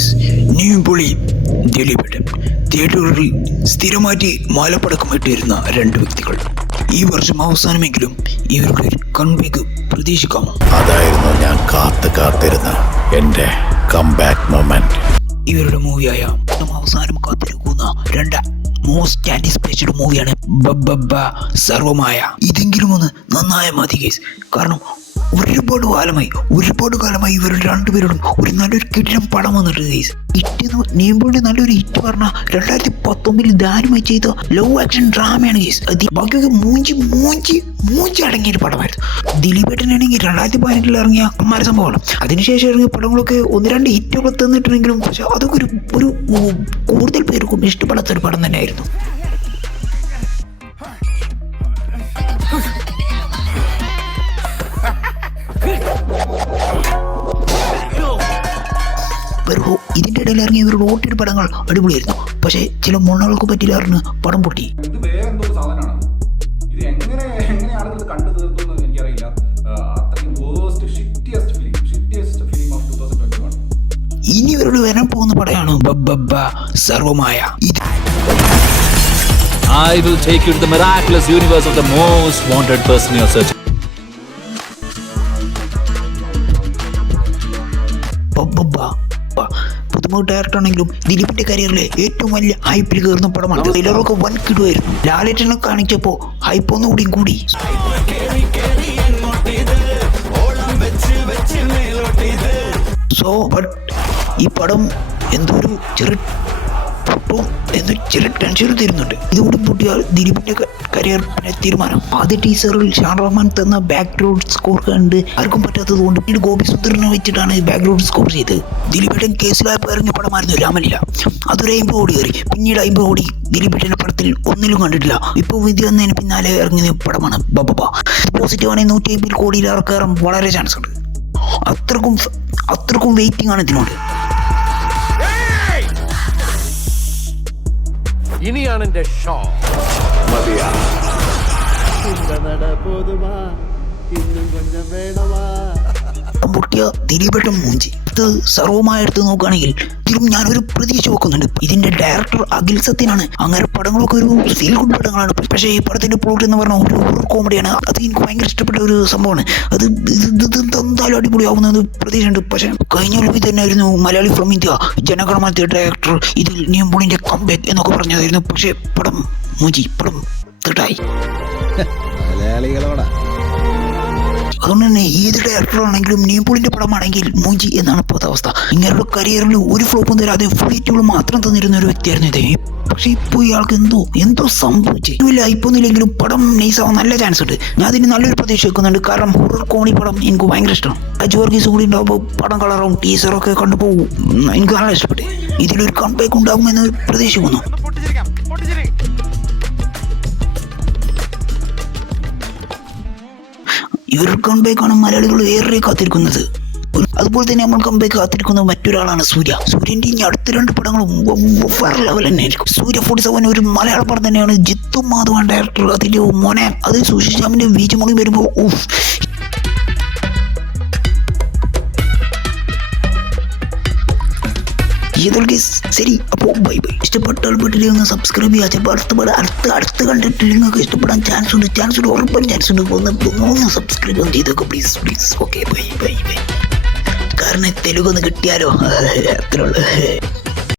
Guys പൊളി ദിലീപേട്ടൻ തിയേറ്ററുകളിൽ സ്ഥിരമാറ്റി മാലപ്പടക്കം ഇട്ടിരുന്ന രണ്ട് വ്യക്തികൾ. ഈ വർഷം അവസാനമെങ്കിലും ഇവരുടെ ഒരു കൺബേക്ക് പ്രതീക്ഷിക്കാമോ? അതായിരുന്നു ഞാൻ കാത്തു കാത്തിരുന്ന എന്റെ കംബാക്ക് മൊമെന്റ് ഇവരുടെ മൂവിയായ അവസാനം കാത്തിരിക്കുന്ന രണ്ട് മോസ്റ്റ് ആന്റിസിപ്പേറ്റഡ് മൂവിയാണ് ബബ്ബ സർവമായ. ഇതെങ്കിലും ഒന്ന് നന്നായ മതി കേസ് കാരണം ഒരുപാട് കാലമായി ഒരുപാട് കാലമായി ഇവർ രണ്ടുപേരോടും ഒരു നല്ലൊരു കിടിലം പടം വന്നിട്ട് ഗൈസ് ഹിറ്റ് നീമ്പോളിന്റെ നല്ലൊരു ഹിറ്റ് പറഞ്ഞ രണ്ടായിരത്തി പത്തൊമ്പതിൽ ദാരുമായി ചെയ്ത ലവ് ആക്ഷൻ ഡ്രാമയാണ് ഗൈസ് അത് ബാക്കിയൊക്കെ മൂഞ്ചി മൂഞ്ചി മൂഞ്ചി അടങ്ങിയ ഒരു പടമായിരുന്നു. ദിലീപേട്ടനാണെങ്കിൽ രണ്ടായിരത്തി പതിനെട്ടിൽ ഇറങ്ങിയ അമ്മാര സംഭവമാണ്. അതിനുശേഷം ഇറങ്ങിയ പടങ്ങളൊക്കെ ഒന്ന് രണ്ട് ഹിറ്റുകൾ തന്നിട്ടുണ്ടെങ്കിലും പക്ഷെ അതൊക്കെ ഒരു ഒരു കൂടുതൽ പേർക്കും ഇഷ്ടപ്പെടാത്ത ഒരു പടം തന്നെയായിരുന്നു. വെറും ഇതിന്റെ ഇടയിൽ ഇറങ്ങിയ ഇവരുടെ ഓട്ടിയുടെ പടങ്ങൾ അടിപൊളിയായിരുന്നു. പക്ഷേ ചില മൊണ്ണകൾക്ക് പറ്റിയില്ലായിരുന്നു പടം പൊട്ടി. ഒരു ഇനി ഇവരോട് വരാൻ പോകുന്ന പടയാണ്? ബബ്ബ സർവമായ. ഇത് I will take you to the miraculous universe of the most wanted person you're searching. പുതുമുഖ ഡയറക്ടർ ആണെങ്കിലും ദിലീപിന്റെ കരിയറിലെ ഏറ്റവും വലിയ ഹൈപ്പിൽ കയറുന്ന പടമാണ്. ട്രെയിലറൊക്കെ വൻ കിടുമായിരുന്നു ലാലേട്ടനെ കാണിച്ചപ്പോ ഹൈപ്പ് ഒന്നുകൂടിയും കൂടി. സോ ബട്ട് ഈ പടം എന്തൊരു ഒരു ചെറു പൊട്ടും എന്ന് ചില ടെൻഷൻ തരുന്നുണ്ട്. ഇതുകൂടി പൊട്ടിയാൽ ദിലീപിന്റെ കരിയർ തീരുമാനം. ആദ്യ ടീസറിൽ ഷാൻ റഹ്മാൻ തന്ന ബാക്ക്ഗ്രൗണ്ട് സ്കോർ കണ്ട് ആർക്കും പറ്റാത്തത് കൊണ്ട് പിന്നീട് ഗോപി സുന്ദറിനെ വെച്ചിട്ടാണ് ബാക്ക്ഗ്രൗണ്ട് സ്കോർ ചെയ്തത്. ദിലീപേട്ടൻ കേസിലായപ്പോൾ ഇറങ്ങിയ പടമായിരുന്നു രാമനില അതൊരു അയിമ്പ് കോടി കയറി. പിന്നീട് അയിമ്പ് കോടി ദിലീപേട്ടന്റെ പടത്തിൽ ഒന്നിലും കണ്ടിട്ടില്ല. ഇപ്പോൾ വിധി വന്നതിന് പിന്നാലെ ഇറങ്ങിയ പടമാണ് ബബബ പോസിറ്റീവ് ആണെങ്കിൽ നൂറ്റി അമ്പത് കോടിയിൽ ഇറക്കാറും വളരെ ചാൻസ് ഉണ്ട്. അത്രക്കും അത്രക്കും വെയിറ്റിംഗ് ആണ് ഇതിനോട്. ഇനിയാണ് എന്റെ ഷോ പൊട്ടിയ ദിലീപേട്ടൻ മൂഞ്ചി. ഇത് സർവമായി എടുത്ത് നോക്കുകയാണെങ്കിൽ ഇതിലും ഞാനൊരു പ്രതീക്ഷ വെക്കുന്നുണ്ട്. ഇതിന്റെ ഡയറക്ടർ അഖിൽ സത്യനാണ്. അങ്ങനെ പടങ്ങളൊക്കെ ഒരു ഫീൽ ഗുഡ് പടങ്ങളാണ്. പക്ഷേ ഈ പടത്തിന്റെ പ്ലോട്ട് എന്ന് പറഞ്ഞാൽ ഒരു ഹൊറർ കോമഡിയാണ് അത് എനിക്ക് ഭയങ്കര ഇഷ്ടപ്പെട്ട ഒരു സംഭവമാണ്. അത് എന്തായാലും അടിപൊളിയാവുമെന്ന് പ്രതീക്ഷയുണ്ട്. പക്ഷേ കഴിഞ്ഞ ഒരു തന്നെയായിരുന്നു മലയാളി ഫ്രം ഇന്ത്യ ജനഗണമനത്തെ ഡയറക്ടർ ഇതിൽ നിയമ്പൂണിന്റെ കംബാക്ക് എന്നൊക്കെ പറഞ്ഞതായിരുന്നു. പക്ഷേ പടം മുജി പടം തെട്ടായി അതുകൊണ്ട് തന്നെ ഏത് ഡയറക്ടർ ആണെങ്കിലും നീമ്പോളിന്റെ പടമാണെങ്കിൽ മൂഞ്ചി എന്നാണ് ഇപ്പോഴത്തെ അവസ്ഥ. ഇങ്ങനെയുള്ള കരിയറിൽ ഒരു ഫ്ലോപ്പും തരാതെ ഫുൾ മാത്രം തന്നിരുന്ന ഒരു വ്യക്തിയായിരുന്നു ഇത് പക്ഷേ ഇപ്പോൾ ഇയാൾക്ക് എന്തോ എന്തോ സംഭവിച്ചു. ഇല്ല ഇപ്പോൾ ഒന്നുമില്ലെങ്കിലും പടം നൈസാവാൻ നല്ല ചാൻസ് ഉണ്ട്. ഞാൻ അതിന് നല്ലൊരു പ്രതീക്ഷ വെക്കുന്നുണ്ട്. കാരണം ഹൊറർ കോണി പടം എനിക്ക് ഭയങ്കര ഇഷ്ടമാണ്. ജോർഗീസ് കൂടി ഉണ്ടാകുമ്പോൾ പടം കളറും ടീസറൊക്കെ കണ്ടപ്പോൾ എനിക്ക് നല്ല ഇഷ്ടപ്പെട്ടു. ഇതിലൊരു കൺബാക്ക് ഉണ്ടാകുമെന്ന് പ്രതീക്ഷിക്കുന്നു. ഇവർ കംബാക്കാണ് മലയാളികൾ ഏറെ കാത്തിരിക്കുന്നത്. അതുപോലെ തന്നെ നമ്മൾ കംബാക്ക് കാത്തിരിക്കുന്ന മറ്റൊരാളാണ് സൂര്യ. സൂര്യന്റെ ഇനി അടുത്ത രണ്ട് പടങ്ങളും വേറെ ലെവൽ തന്നെ ആയിരിക്കും. സൂര്യ ഫോർട്ടി സെവൻ ഒരു മലയാള പടം തന്നെയാണ്. ജിത്തു മാധവൻ ഡയറക്ടർ അതിന്റെ മോനെ. അത് സുശിശ്യാമിന്റെ വീജമൊളി വരുമ്പോൾ ഊഫ് ഇതൊക്കെ ശരി അപ്പോൾ ബൈ ബൈ ഇഷ്ടപ്പെട്ടാൽ വീട്ടിൽ സബ്സ്ക്രൈബ് ചെയ്യുക ചിലപ്പോൾ അടുത്ത അടുത്ത് അടുത്ത് കണ്ടിട്ട് നിങ്ങൾക്ക് ഇഷ്ടപ്പെടാൻ ചാൻസ് ഉണ്ട്. ചാൻസ് ഉണ്ട് ഉറപ്പാൻ ചാൻസ് ഉണ്ട്. ഒന്ന് ഒന്ന് സബ്സ്ക്രൈബ് ചെയ്തേക്കും please please okay bye bye bye കാരണം തെലുഗൊന്ന് കിട്ടിയാലോ? അത്രേ ഉള്ളൂ.